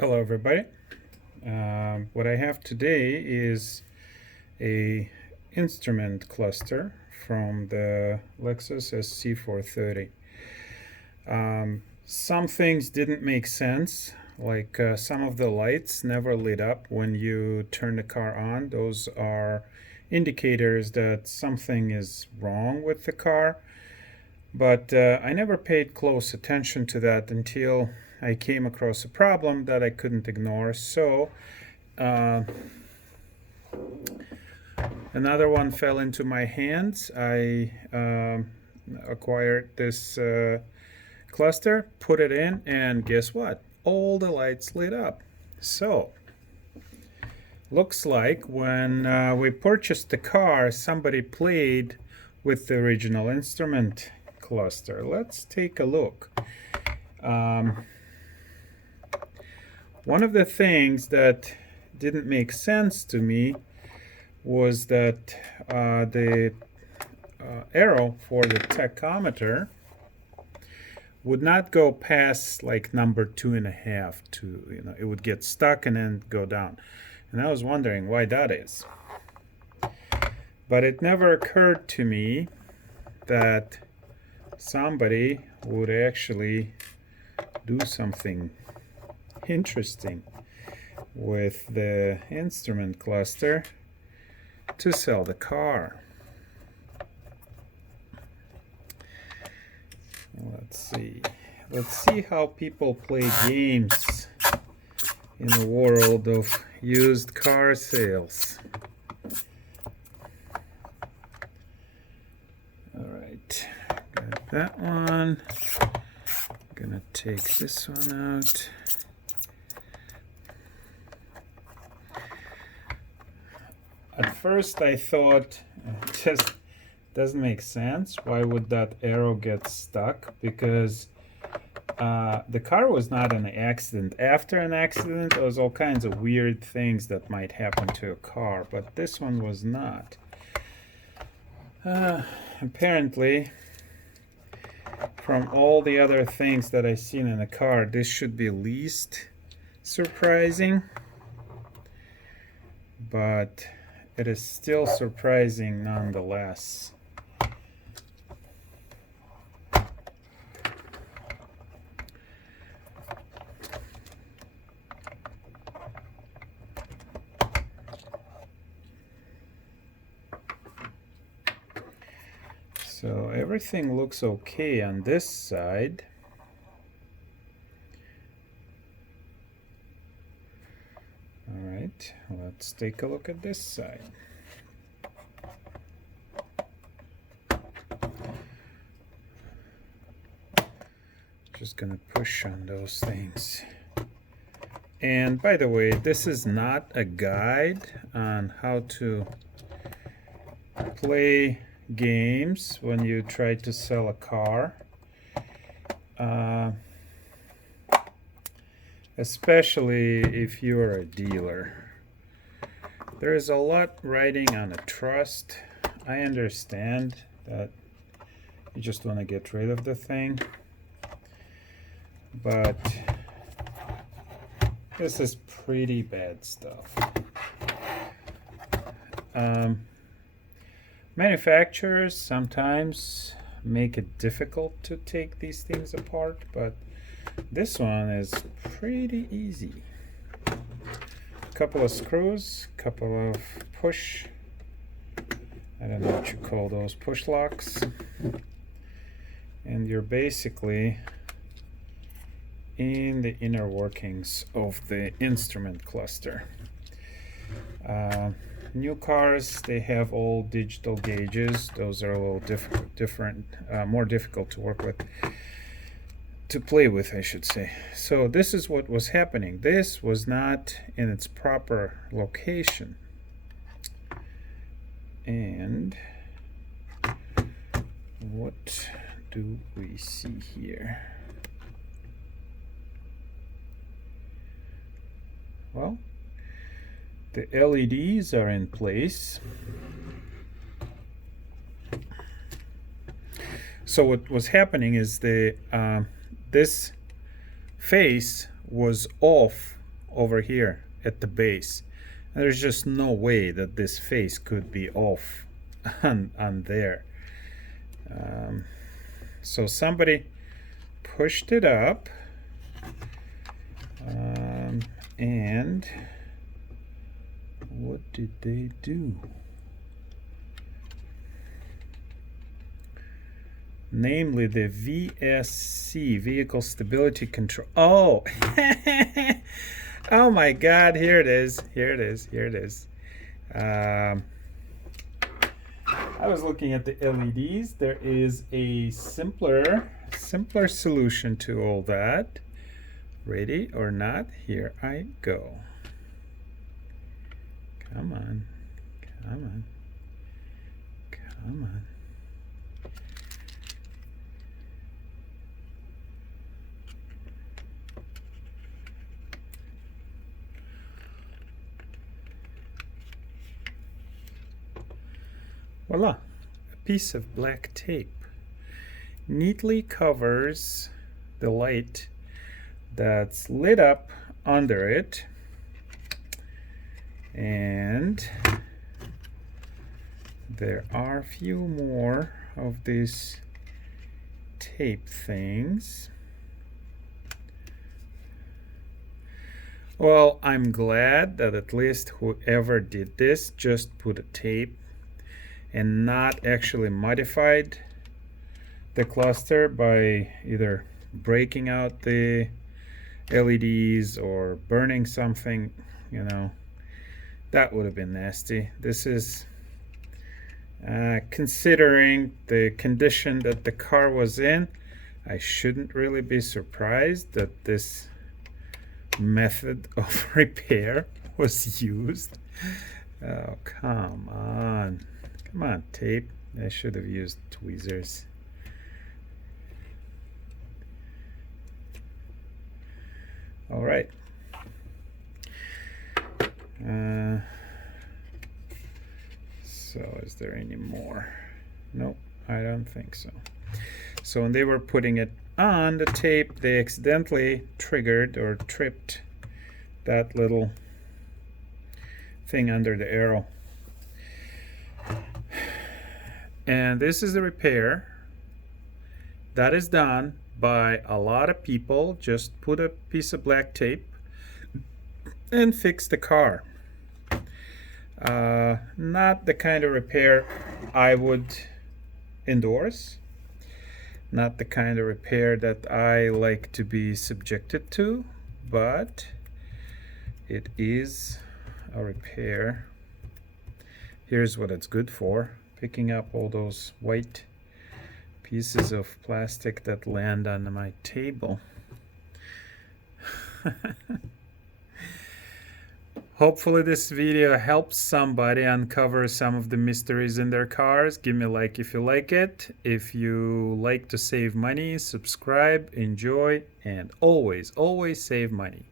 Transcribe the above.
Hello everybody. What I have today is a instrument cluster from the Lexus SC430. Some things didn't make sense, like some of the lights never lit up when you turn the car on. Those are indicators that something is wrong with the car. But I never paid close attention to that until I came across a problem that I couldn't ignore. So uh, another one fell into my hands. I acquired this cluster, put it in, and guess what? All the lights lit up. So looks like when we purchased the car, somebody played with the original instrument cluster. Let's take a look. One of the things that didn't make sense to me was that the arrow for the tachometer would not go past like number 2.5 to, it would get stuck and then go down. And I was wondering why that is. But it never occurred to me that somebody would actually do something interesting with the instrument cluster to sell the car. Let's see how people play games in the world of used car sales. All right, got that one. Gonna take this one out. At first I thought it just doesn't make sense. Why would that arrow get stuck? Because the car was not in an accident. After an accident, there was all kinds of weird things that might happen to a car, but this one was not. Apparently, from all the other things that I've seen in a car, this should be least surprising, but it is still surprising nonetheless. So everything looks okay on this side. All right, let's take a look at this side. Just gonna push on those things. And by the way, this is not a guide on how to play games when you try to sell a car, especially if you're a dealer. There is a lot riding on a trust. I understand that you just want to get rid of the thing, but this is pretty bad stuff. Manufacturers sometimes make it difficult to take these things apart, but this one is pretty easy. A couple of screws, couple of push, I don't know what you call those, push locks, and you're basically in the inner workings of the instrument cluster. New cars, they have all digital gauges. Those are a little different, more difficult to work with, to play with, I should say. So this is what was happening. This was not in its proper location. And what do we see here? Well, the LEDs are in place. So what was happening is this face was off over here at the base. And there's just no way that this face could be off on there. So somebody pushed it up, and what did they do? Namely the VSC, Vehicle Stability Control. Oh, oh my God, here it is, here it is, here it is. I was looking at the LEDs. There is a simpler solution to all that. Ready or not, here I go. Come on, come on, come on. Voila, a piece of black tape neatly covers the light that's lit up under it, and there are a few more of these tape things. Well, I'm glad that at least whoever did this just put a tape and not actually modified the cluster by either breaking out the LEDs or burning something, you know. That would have been nasty. This is considering the condition that the car was in, I shouldn't really be surprised that this method of repair was used. Oh, come on. Come on, tape. I should have used tweezers. All right. So is there any more? Nope, I don't think so. So when they were putting it on the tape, they accidentally triggered or tripped that little thing under the arrow. And this is the repair that is done by a lot of people. Just put a piece of black tape and fix the car. Not the kind of repair I would endorse. Not the kind of repair that I like to be subjected to, but it is a repair. Here's what it's good for. Picking up all those white pieces of plastic that land on my table. Hopefully this video helps somebody uncover some of the mysteries in their cars. Give me a like if you like it. If you like to save money, subscribe, enjoy, and always, always save money.